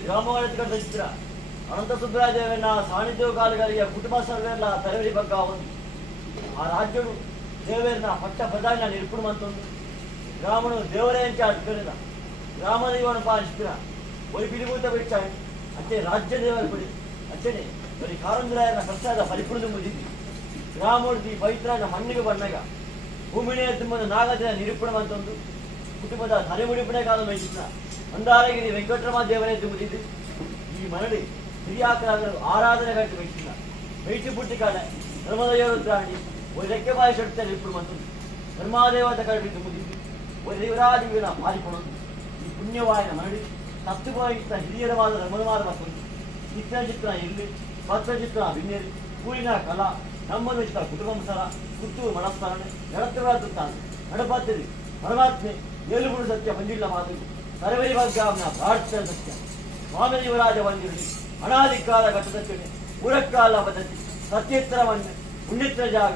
ಗ್ರಾಮಗಳ ಚಿತ್ರ ಅನಂತ ಸುಬ್ಬರಾಜೇವನ ಸಾನ್ನಿಧ್ಯ ಕಾಲಗಳಿಗೆ ಕುಟುಂಬ ಸರ್ವೆಲ್ಲ ತರಬೇತಿ ಬಗ್ಗೆ ಒಂದು ಆ ರಾಜ್ಯಗಳು ದೇವರನ್ನ ಪಟ್ಟ ಪ್ರಧಾನ ನಿರೂಪಣೆ ಮಂತೊಂದು ಗ್ರಾಮನು ದೇವರೇ ಅಂತ ಅಡ್ಕರಿದ ಗ್ರಾಮದ ಇವನ ಪಾಲಿಸ್ತೀರ ಒಂದು ಬಿಡಿಭೂತ ಬಿಟ್ಟ ಅಷ್ಟೇ ರಾಜ್ಯ ದೇವರ ಬಿಡಿ ಅಷ್ಟೇನೆ ಬರೀ ಕಾರಂದ್ರಾಯನ ಕಷ್ಟದ ಪರಿಪೂರ್ಣ ಮುಗಿದ್ವಿ ಗ್ರಾಮೋಡ್ದಿ ಪವಿತ್ರನ ಮಣ್ಣಿಗೆ ಬಂದಾಗ ಭೂಮಿನೇ ತುಂಬದ ನಾಗದ ನಿರೂಪಣೆ ಮಂತೊಂದು ಕುಟುಂಬದ ತಲೆಮುಡಿಪಣೆ ಕಾಲ ವಹಿಸಿದ ಮಂದಾರಗಿರಿ ವೆಂಕಟರಮ ದೇವರೇ ತುಂಬಿದ್ದು ಈ ಮರಳಿ ಹಿರಿಯಾಕರಾದರು ಆರಾಧನೆ ಗಂಟೆ ವಹಿಸಿದ ವೈಟಿ ಪುಟ್ಟಿ ಕಾಲ ಧರ್ಮದೈವರು ದ್ರಾಣಿ ಒಂದು ರೆಕ್ಕೆ ಬಾಯಿ ಶಕ್ತಿ ನಿರೂಪಣೆ ಮಂತೊಂದು ಧರ್ಮಾದೇವತ ಕರಡಿ ತುಂಬಿದ್ದು ಒಂದು ಯುವರಾಜಿನ ಮಾರಿಕೊಳ್ಳೋದು ಈ ಪುಣ್ಯವಾಯನ ಮರಳಿ ತತ್ವವಾಗಿದ್ದ ಹಿರಿಯರವಾದ ರಮಣವಾದ ಮತ್ತೊಂದು ಚಿತ್ರ ಇಲ್ಲಿ ಪತ್ರಚಿತ್ರ ಬಿನ್ನೇರಿ ಊರಿನ ಕಲಾ ನಮ್ಮನ್ನು ಇಷ್ಟ ಕುಟುಂಬಸರ ಕುತ್ತು ಮನಸ್ಮರಣೆ ನಡತುತ್ತಾನೆ ನಡಪಾತಿರಿ ಪರಮಾತ್ಮೆ ಏಳುಗುಣ ಸತ್ಯ ಬಂದಿಲ್ಲ ಮಾತು ತರವರಿ ಬಗ್ಗೆ ಅವನ ಪ್ರಾರ್ಥನೆ ಸತ್ಯ ಸ್ವಾಮಿ ಯುವರಾಜ ಬಂದಿರಲಿ ಅನಾಧಿಕಾರ ಘಟ್ಟದಚ್ಚಣೆ ಪುರಕಾಲ ಪದ್ಧತಿ ಸತ್ಯೇತರ ಮಣ್ಣು ಪುಣ್ಯತ್ರ ಜಾಗ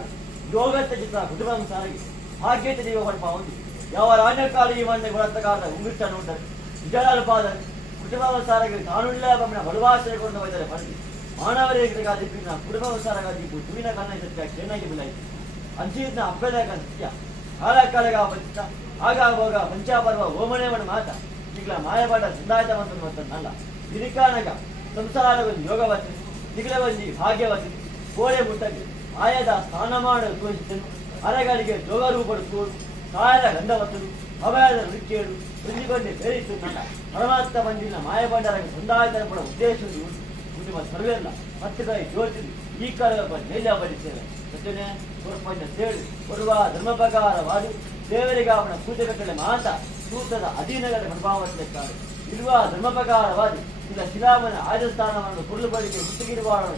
ಯೋಗತ್ತ ಚಿತ್ರ ಕುಟುಂಬಸಾರಿಗೆ ಭಾಗ್ಯತೆ ನೀವು ಪಡ್ಪ ಒಂದು ಯಾವ ರಾಜ್ಯಕಾಲ ಈ ಮಣ್ಣೆ ಗುಣತ್ತಗಾದ ಉಂಗಿಟ್ಟ ನೋಡ್ತಾರೆ ವಿಜಯಾಲಪಾದ ಕುಟುಂಬಸಾರಿಗೆ ಕಾನುಳ್ಳ ಬಮ್ಮನ ಬಲವಾಸನೆ ಕೊಂಡು ಹೋದರೆ ಪಡೆದು ಮಾನವರಿಗೆ ಕುಟುಂಬಸಾರಗಾಗಿ ತುವಿನ ಕನ್ನ ಸತ್ಯ ಚೆನ್ನಾಗಿ ಬಿಲಾಯಿತು ಅಂಚಿನ ಅಪ್ಪದಾಗ ಸತ್ಯ ಕಾಲ ಕಾಲಗ ಬಂದಿತ್ತ ಆಗಾಗ ಪಂಚಾಪರ್ವ ಓಮನೆವನ ಮಾತ ಈಗಲ ಮಾಯಪಾಠ ಸಿದ್ಧಾಯತ ಮಂತ್ರ ಹಿರಿಕಾನಗ ಸಂಸಾರ ಒಂದು ಯೋಗವತಿ ನಿಗಲ ಬಂದಿ ಭಾಗ್ಯವತಿ ಕೋಳೆ ಮುಟ್ಟಕ್ಕೆ ಆಯದ ಸ್ನಾನಮಾಡ ತೋರಿಸಿದನು ಅರೆಗಳಿಗೆ ಜೋಗರೂಪಡು ತೋರು ಕಾಯದ ಗಂಧವತ್ತರು ಅಭಯದ ರುಚಿಯರು ರುಚಿಗೊಂಡೆ ಬೇರಿತ್ತು ನನ್ನ ಪರಮಾತ್ಮ ಬಂದಿನ ಮಾಯಪಾಠರಾಗಿ ಸಂದಾಯತನ ಕೂಡ ಉದ್ದೇಶವನ್ನು ಕುಟುಂಬ ಸರ್ವೆಲ್ಲ ಹತ್ತಿರ ಜೋತಿರು ಈ ಕಾಲ ಜೈಲ ಬರಿಸ್ತೇವೆ ಸತ್ಯನೇ ಸ್ವರ್ಪಂಚ ಸೇಡು ಕೊಡುವ ಧರ್ಮ ಪ್ರಕಾರವಾದು ದೇವರಿಗೆ ಅವನ ಪೂಜೆಗಟ್ಟಲೆ ಮಾತ ಸೂತ್ರದ ಅಧೀನಗಳ ಪ್ರಭಾವತ್ತಾರೆ ಇರುವ ಧರ್ಮ ಪ್ರಕಾರವಾದಿ ಇಲ್ಲ ಶಿರಾಮನ ರಾಜಸ್ಥಾನವನ್ನು ಕುರುಳುಬಳಿಗೆ ಹುಟ್ಟಿಗಿರುವಾಡಲು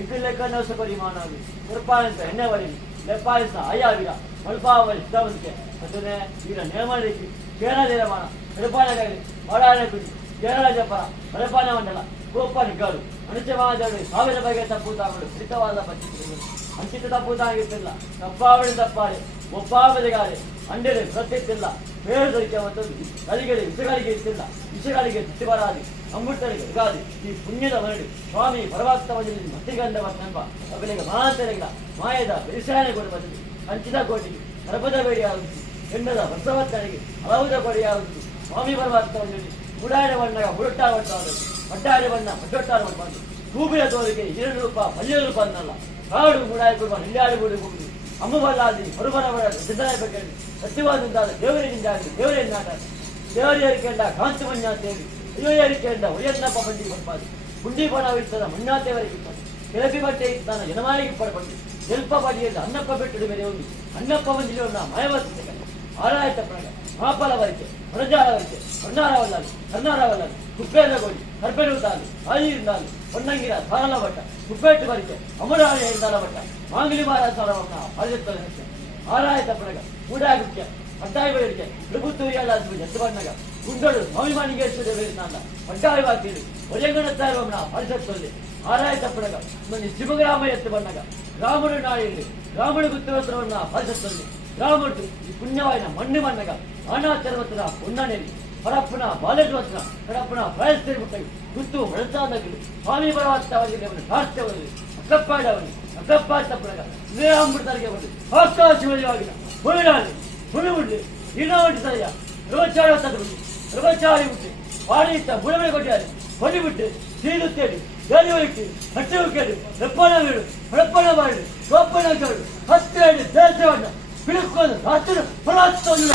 ಎದ್ದು ಲೆಕ್ಕನವಸ ಪರಿಮಾಣವಾಗಿ ಕುರ್ಪಾಯಂತ ಎಣ್ಣೆ ಬರೀಲಿ ಲೆಪ್ಪಾಯಸ ಅಯ್ಯಾವಿರ ಮಲ್ಪಾವಳಿ ಸಿದ್ಧವಂತಿಕೆ ಸತ್ಯನೇ ಈಗ ನೇಮಳಿಸಿ ಕೇರಳಮಾನ ಕಡಪಾನಗಾಗಲಿ ಬಾಡಾನೆ ಕುಡಿ ಕೇರಳ ಜಪರ ಕಡಪಾನ ಮಂಡಲ ಗೋಪ ನಿಗ್ಗಾಡು ಅನುಚವಾದಗಳು ಸಾವಿರ ಬಗೆಯ ತಪ್ಪುತಾಗಳು ಹಿಡಿತವಾದ ಪಂಚಿತಗಳು ಅಂಚಿತ ತಪ್ಪುತಾಗಿರ್ತಿಲ್ಲ ತಪ್ಪಾವಳಿ ತಪ್ಪಾಳೆ ಒಪ್ಪಾಬಲಿಗಾರೆ ಅಂಡೆಲೆ ಸತ್ಯಕ್ಕಿಲ್ಲ ಬೇಡದೊರಿಕೆ ಮತ್ತೊಂದು ಕಲಿಗಳಿಗೆ ವಿಷಗಳಿಗೆ ಇರ್ತಿಲ್ಲ ವಿಷಗಳಿಗೆ ತಿಟ್ಟಿಬರಾದಿ ಅಮೃತರಿಗೆ ಉಗಾದಿ ಈ ಪುಣ್ಯದ ಮರಳಿ ಸ್ವಾಮಿ ಪರಮಾತ್ಮದಲ್ಲಿ ಮತ್ತಿಗಂಧ ಎಂಬ ಅವರಿಗೆ ಮಹಾಂತರಿಗಳ ಮಾಯದ ಬೆರಿಸಾಯನೆ ಕೊಡು ಬಂದಿದೆ ಅಂಚಿತ ಕೋಟಿಗೆ ನರಪದ ಬೇಡಿಯಾಗುತ್ತಿ ಹೆಣ್ಣದ ಬಸವತ್ತನಿಗೆ ಹಲವುದ ಕೊಡೆಯಾಗುತ್ತಿ ಸ್ವಾಮಿ ಪರಮಾತ್ಮದಲ್ಲಿ ಮುಡಾಡ ಬಣ್ಣಗ ಹುಡುಟ್ಟಾಗುತ್ತಾದರು ಪಡ್ಡಾಡಿ ಬಣ್ಣ ಪಡ್ಡೊಟ್ಟಾರು ಬಂದು ಕೂಬಿನ ತೋರಿಗೆ 2 ರೂಪಾಯಿ 10 ರೂಪಾಯಿ ಅನ್ನಲ್ಲ ಕಾಡು ಮುಡಾಯ ಕೊಡುವ ನಿಲ್ಲಾಡಿ ಗುಡಿ ಹೋಗುದು ಅಮ್ಮಬಲ್ಲಾದಿ ಹೊರಬರಬರ ಸಿದ್ಧರಾಯ ಸತ್ಯವಾದಂತಾದ ದೇವರಿನಿಂದಾಗಿ ದೇವರನ್ನಾಟ ದೇವರಿಯರಿಕೆಂಡ ಕಾಂತಿ ಮಣ್ಣಾತೇವಿ ಅಯ್ಯೋಯರಿಕೆಂಡ ಒಯ್ಯನ್ನಪ್ಪ ಬಂಡಿ ಬರ್ಪಾದಿ ಗುಂಡಿ ಬಣವಿರ್ತದ ಮಣ್ಣಾತೇವರಿಗೆ ಕೆಳಪಿ ಬಟ್ಟೆ ಇತ್ತಾನ ಜನಮಾಯಿಗೆ ಪಡ್ಕೊಂಡು ಎಲ್ಪ ಬಡಿಯಲ್ಲಿ ಅನ್ನಪ್ಪ ಬೆಟ್ಟಡು ಬೇರೆ ಹೋಗಿ ಅನ್ನಪ್ಪ ಬಂದಿಲ್ಲ ಮಯವಸ್ತೆ ಆರಾಯತ ಪ್ರಾಣ ಮಹಾಫಲ ವರಿಕೆ ಹೊರಜಾಳ ವರಿಕೆ ಹೊನ್ನಾರವಲ್ಲಾಗಿ ಕರ್ನಾರವಲ್ಲಾಗಿ ಕುಪ್ಪೇರಗೋಡಿ ಕರ್ಪೆಡುತ್ತಾಲಿ ಹಾಲಿಯಿಂದಾಲಿ ಹೊನ್ನಂಗಿರ ಸಾರಲ ಭಟ್ಟ ಕುಪ್ಪೇಟ್ಟು ವರಿಕೆ ಅಮರಾಳಿ ಹೇಳಿದಾಲ ಭಟ್ಟ ಮಾಂಗಲಿ ಮಹಾರಾಜ ಸಾರವನ್ನ ಪರಿಜೆತ್ತಲ ಆರಾಯತ ಪ್ರಗ ಮೂಡಾಗುತ್ಯ ಪಟ್ಟಾಯಿ ಬೇಡಿಕೆ ಮೃಗುತ್ತೂರಿಯಲ್ಲ ಎತ್ತು ಬಣ್ಣಗ ಗುಂಡಳು ಸ್ವಾಮಿಮಾನಿಗೇಶ್ವರ ಬೇರಿನಾಂದ ಪಟ್ಟಾಯಿ ವಾಕಿರು ಒಜಂಗಣತ್ತಾ ಇರುವಮ್ಮನ ಪರಿಷತ್ತಲ್ಲಿ ಆರಾಯತ ಪ್ರಗ ಮನಿ ಶಿವಗ್ರಾಮ ಎತ್ತು ಬಣ್ಣಗ ರಾಮನು ನಾಳೆಯಲ್ಲಿ ರಾಮನು ಗುತ್ತವತ್ರವನ್ನ ಪರಿಷತ್ತಲ್ಲಿ ರಾಮುಡು ಈ ಪುಣ್ಯವಾಯಿನ ಮಣ್ಣು ಮಣ್ಣಗ ಆನಾಚರವತ್ತರ ಪುಣ್ಣನೇಲಿ ಪರಪ್ಪನ ಬಾಲಜ್ವಸ್ತ್ರ ಕಡಪ್ಪನ ಬಯಸ್ತಿರು ಮುಟ್ಟಗಿ ಗುತ್ತು ಹೊಳಸಾದಗಳು ಸ್ವಾಮಿ ಪರಮಾತ್ಮವಾಗಿ ಅವನು ಶಾಸ್ತ್ರವಲ್ಲಿ ಅಕ್ಕಪ್ಪಾಡವನು ಅಕ್ಕಪ್ಪಾಡ್ತಪ್ಪನಾಗ ಇದೇ ಅಮೃತರಿಗೆ ಬಂದು ಆಕಾಶವಾಗಿನ ಹುಳಿಡಾಲಿ ಹುಳುಬಿಡ್ಲಿ ಇನ್ನೊಂದು ಸರಿಯ ಧ್ರುವಚಾರ ತದ್ದು ಧ್ರುವಚಾರಿ ಬಿಟ್ಟು ಪಾಡಿತ ಬುಡಮೆ ಕೊಟ್ಟಿದ್ದಾರೆ ಹೊಡಿಬಿಟ್ಟು ಸೀದುತ್ತೇಳಿ ಗಾಳಿ ಹೋಯ್ತು ಹಟ್ಟು ಕೇಳಿ ಹೆಪ್ಪನ ಬೀಳು ಹೊಳಪ್ಪನ ಮಾಡಿ ಗೋಪನ ಕೇಳು ಹತ್ತು ಹೇಳಿ ದೇಶವನ್ನು ಬಿಡುಕೊಂಡು ಹತ್ತಿರ ಹೊರತೊಂದು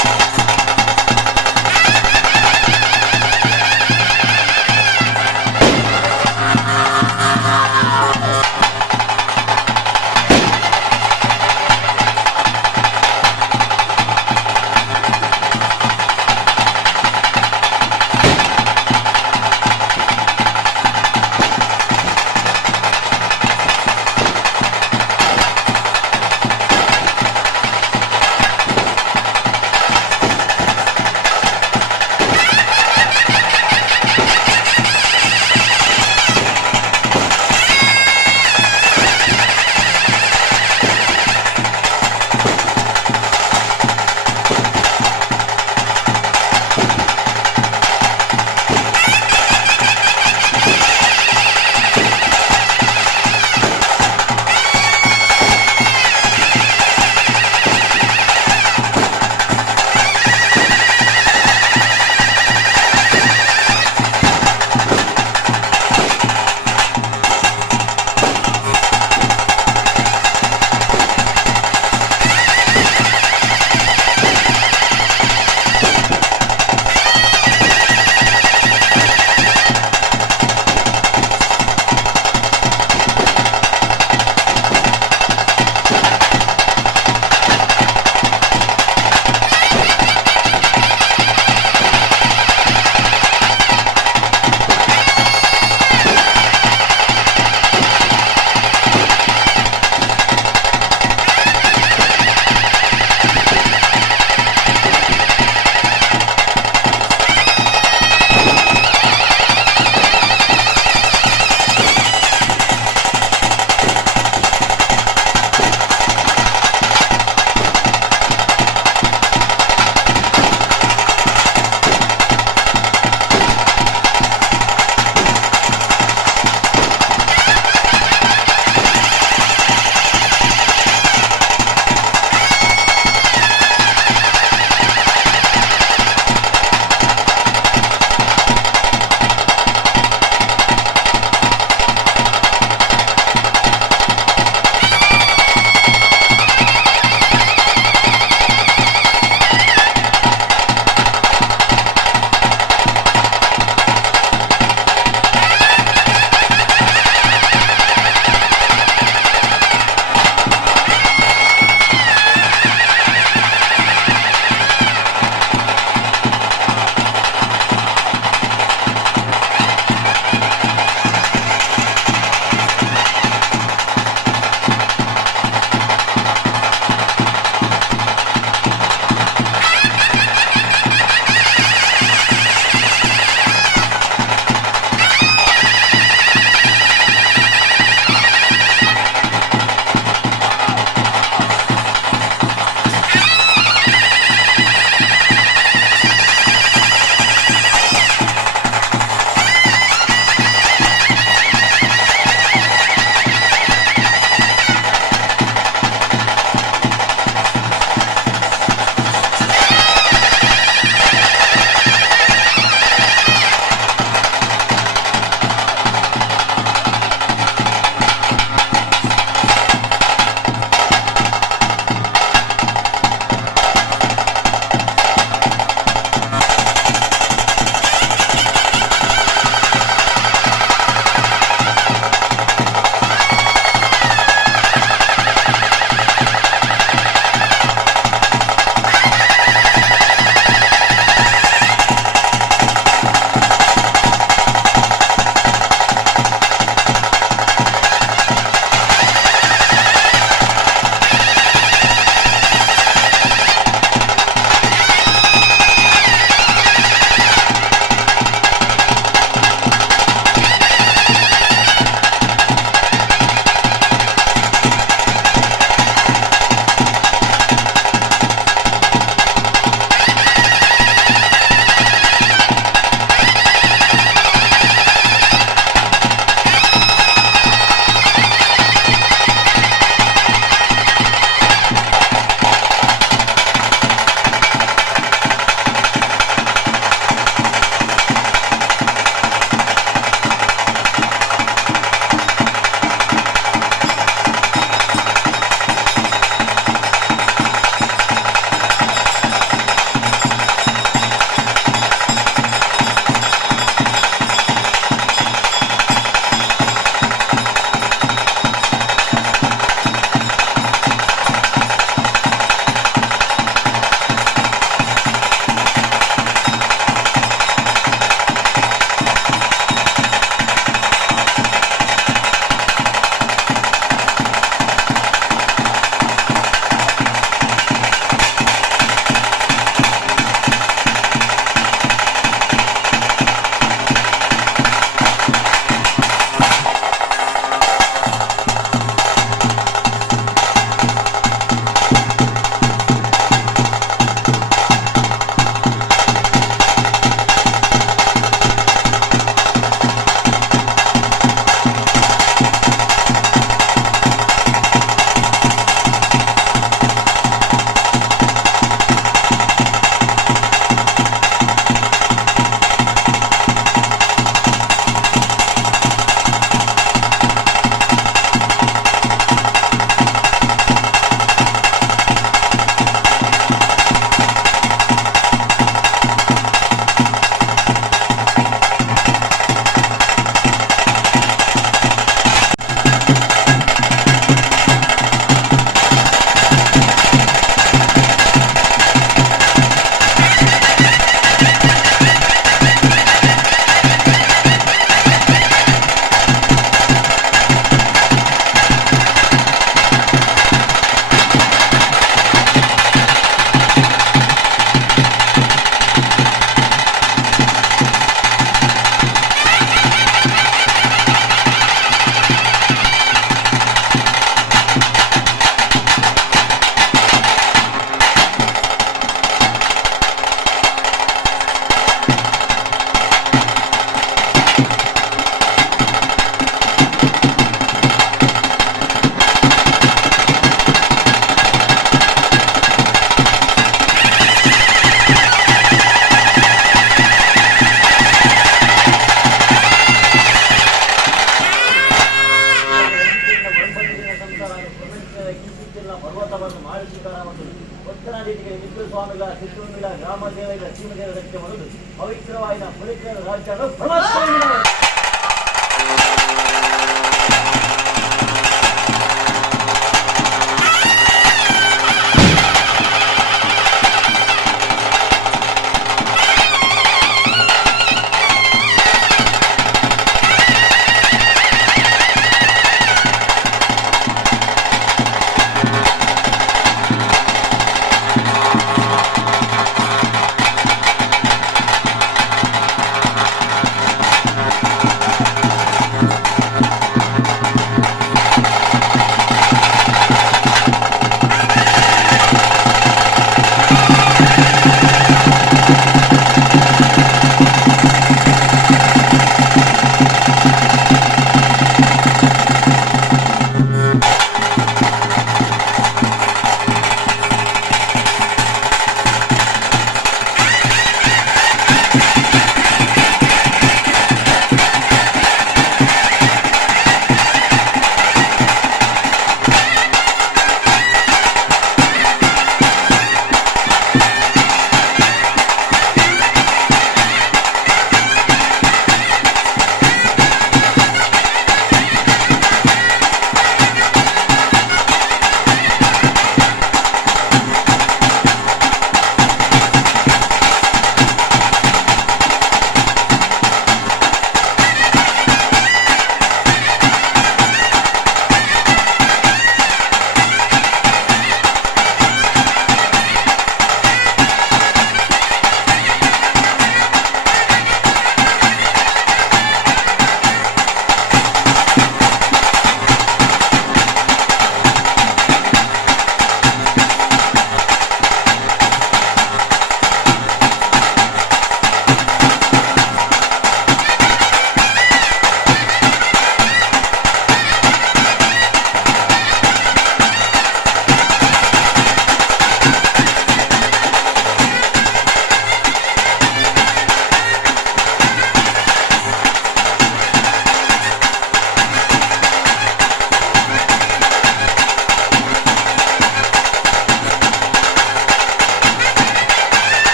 ನಮಸ್ಕಾರ ಮಾಡುವುದು ಒತ್ತನ ರೀತಿಗೆ ಹಿಂದೂ ಸ್ವಾಮಿಗಳ ಸಿದ್ಧುಗಳ ಗ್ರಾಮ ದೇವಗಳ ಸೀಮ ದೇವರಕ್ಕೆ ಬರುವುದು ಪವಿತ್ರವಾದ ಪವಿತ್ರ ರಾಜ್ಯಗಳು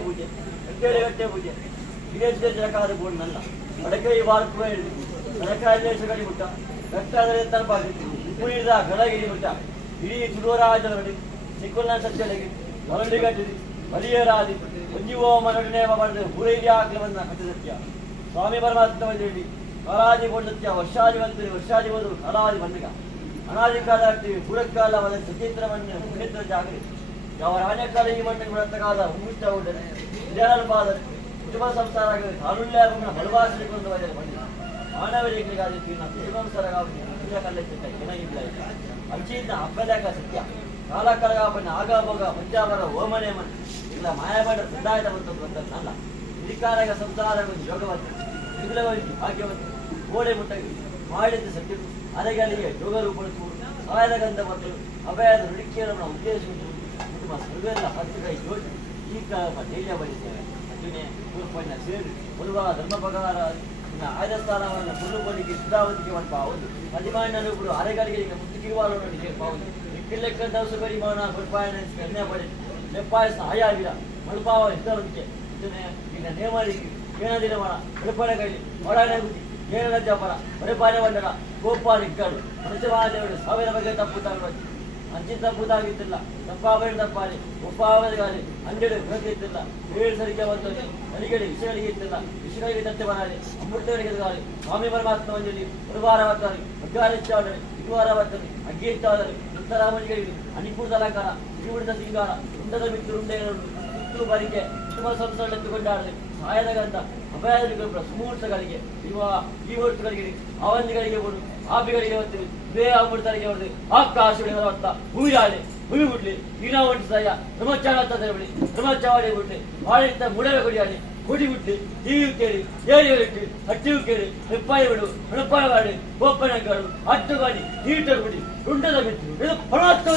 ಪೂಜೆ ಗಟ್ಟೆ ಪೂಜೆ ಇದೇ ಜರಕಾದ ಬೋರ್ಡ್ನಲ್ಲ ಅಡಕೆ ಬಾರ್ಕು ಅಡಕಾಯಲ್ಲೇ ಸಗಡಿ ಮುಟ್ಟ ರಕ್ತಾದರೆ ತಲಪಾಗಿ ಉಳಿದ ಗಡಗಿರಿ ಮುಟ್ಟ ಇಡೀ ತುಳುವರಾಜನಡಿ ಸಿಕ್ಕುಲ್ನ ಸತ್ಯಲಗಿ ಹೊರಳಿಗಟ್ಟಿರಿ ಬಲಿಯರಾದಿ ಒಂಜೀವೋಮ ನಟನೆ ಮಾಡಿದ ಹುರೈಲಿ ಆಗ್ಲವನ್ನ ಕಟ್ಟಿಸತ್ಯ ಸ್ವಾಮಿ ಪರಮಾತ್ಮದಲ್ಲಿ ಕಾಲಾದಿ ಕೊಂಡತ್ಯ ವರ್ಷಾದಿ ಬಂತು ವರ್ಷಾದಿ ಹೋದ್ರು ಕಾಲಾದಿ ಬಂದಿಗ ಅನಾದಿ ಕಾಲ ಆಗ್ತೀವಿ ಹುಡಕಾಲ ಅವರ ಸಚಿತ್ರವನ್ನು ಕ್ಷೇತ್ರ ಜಾಗರಿ ಯಾವ ರಾಜಕಾಲ ಈ ಮಣ್ಣಿಗೆ ಬಿಡತಕ್ಕಾದ ಹುಂಗುಷ್ಟ ಉಂಟನೆ ವಿಜಯಪಾದರೆ ಕುಟುಂಬ ಸಂಸಾರ ಕಾರುಣ್ಯ ಬಲವಾಸರಿಗೊಂಡು ಬಂದಿದೆ ಮಾನವರಿಗಾದ ಕುಟುಂಬಸರಗಾಬಿ ಕಲ್ಲೆತ್ತಿದ್ದ ಏನಾಗಿಲ್ಲ ಅಂಚಿಯಿಂದ ಹಬ್ಬಲಾಗ ಸತ್ಯ ಕಾಲ ಕಳಗಾಪನ ಆಗಬೋಗ ಮುಂಜಾವರ ಓಮನೆ ಮನೆ ಇಲ್ಲ ಮಾಯಮಾಡ ಸಂದಾಯದ ಬಂತಲ್ಲ ಇದಿಕಾರಾಗ ಸಂಸಾರಗೊಂದು ಯೋಗವಂತ ವಿಗ್ರಹವಂತಿ ಭಾಗ್ಯವಂತ ಗೋಡೆ ಮುಟ್ಟಗಿ ಮಾಡಿದ್ದು ಸತ್ಯ ಅರೆಗಳಿಗೆ ಯೋಗ ರೂಪಡಿಸುವುದು ಸಹಾಯದ ಗಂಧ ಮತ್ತು ಅಭಯದ ನುಡಿಕೆಯನ್ನು ಉದ್ದೇಶಿಸುವುದು ಕುಟುಂಬ ಸರ್ವೆಲ್ಲ ಹತ್ತು ಕೈ ಜೋಡಿ ಈಗ ಧೈರ್ಯ ಬರೀತೇವೆ ಅದನ್ನೇ ರೂಪಾಯಿನ ಸೇರಿ ಬರುವಾಗ ಧರ್ಮ ಪ್ರಕಾರ ಆಯ್ದ ಸ್ಥಾನವನ್ನು ಪುರುಪಲಿಗೆ ಸಿದ್ಧಾವತಿಗೆ ಒಂದು ಪಾವುದು ಮದಿಮಾನರು ಕೂಡ ಅರೆಗಾರಿಗೆ ಮುತ್ತಿಗಿರುವಾಲು ನೋಡಿ ಪಾವುದು ಲೆಕ್ಕ ದವಸ ಪರಿಮಾಣ ರೂಪಾಯಿನ ಎಣ್ಣೆ ಪಡಿ ಲೆಪ್ಪಾಯಸ ಆಯಾಗಿರ ಮಲ್ಪಾವ ಇದ್ದವಂತೆ ಇದನ್ನೇ ಈಗ ನೇಮರಿಗೆ ಏನಾದಿನ ಮನ ರೂಪಾಯಿ ಕೈಲಿ ಹೊರಾಣ ಬುದ್ಧಿ ಏನ ಜಪರ ಪರಿಪಾಲ ಬಂಡರ ಗೋಪಾಲ ಇಕ್ಕಳು ಮನುಷ್ಯವಾದೇವರು ಸಾವಿರ ಬಗ್ಗೆ ತಪ್ಪುತ್ತಾಗಿ ಅಂಚಿನ ತಪ್ಪುದಾಗಿತ್ತಿಲ್ಲ ತಪ್ಪಾವಳಿ ತಪ್ಪಾಲಿ ಒಪ್ಪಾವಳಿಗಾಲಿ ಹನ್ನೆರಡು ಗ್ರಹಿತ್ತಿಲ್ಲ ಏಳು ಸರಿಗೆ ಬಂದಲ್ಲಿ ನನಗಡೆ ವಿಷಯಗಳಿಗೆ ಇತ್ತಿಲ್ಲ ವಿಷಯಗಳಿಗೆ ತತ್ತೆ ಬರಲಿ ಅಮೃತಗಳಿಗೆ ಎದುರಾಗಲಿ ಸ್ವಾಮಿ ಪರಮಾತ್ಮ ಒಂದಲ್ಲಿ ಗುರುವಾರ ಬರ್ತಾರೆ ಮಧ್ಯಾಹ್ನ ಗುರುವಾರ ಬರ್ತಾರೆ ಅಗ್ಗಿ ಇತ್ತಾದರೆ ಉತ್ತರಾಮಣಿಗಳಿಗೆ ಅನಿಕೂಲ ಅಲಂಕಾರ ಶ್ರೀಗುಡಿದ ಸಿಂಗಾರ ಉಂಡದ ಮಿತ್ರ ಉಂಡೆಗಳು ಬಾರಿಗೆ ಕುಟುಂಬ ಸಂಸ್ಥೆಗಳು ಎತ್ತುಕೊಂಡಾಡಲಿ ಸಹಾಯದ ಗಂಧ ಅಭಯದ ಸುಮೂರ್ತಗಳಿಗೆ ಈ ಮುಹೂರ್ತಗಳಿಗೆ ಅವಧಿಗಳಿಗೆ ಬೋದು ಆಪಿಗಳಿಗೆ ಹೊತ್ತಿರಿ ಬೇರೆ ಅಮೃತರಿಗೆ ಹೊಡೆದು ಆಕಾಶಗಳಿಗೆ ಹೊತ್ತ ಹೂವಿರಾಳಿ ಹುವಿ ಬಿಡ್ಲಿ ಈನಾ ಹೊಂಟಿಸಯ್ಯ ಬ್ರಹ್ಮಚಾರ ಬಿಡಿ ಬ್ರಹ್ಮಚಾರಿ ಬಿಡ್ಲಿ ಆಡಳಿತ ಮುಡವೆ ಕೊಡಿಯಾಡಿ ಕೊಡಿ ಬಿಟ್ಲಿ ಟಿವಿ ಕೇಳಿ ಏರಿಯಲಿಟ್ಟು ಹಟ್ಟಿಯು ಕೇಳಿ ಹೆಪ್ಪಾಯಿ ಬಿಡು ಹಣಪಾಯ ಮಾಡಿ ಗೋಪನಗಳು ಹಟ್ಟು ಗಾಡಿ ಹೀಟರ್ ಬಿಡಿ ರುಂಡದ ಬಿಟ್ಟು ಇದು ಪರಮಾತ್ಮ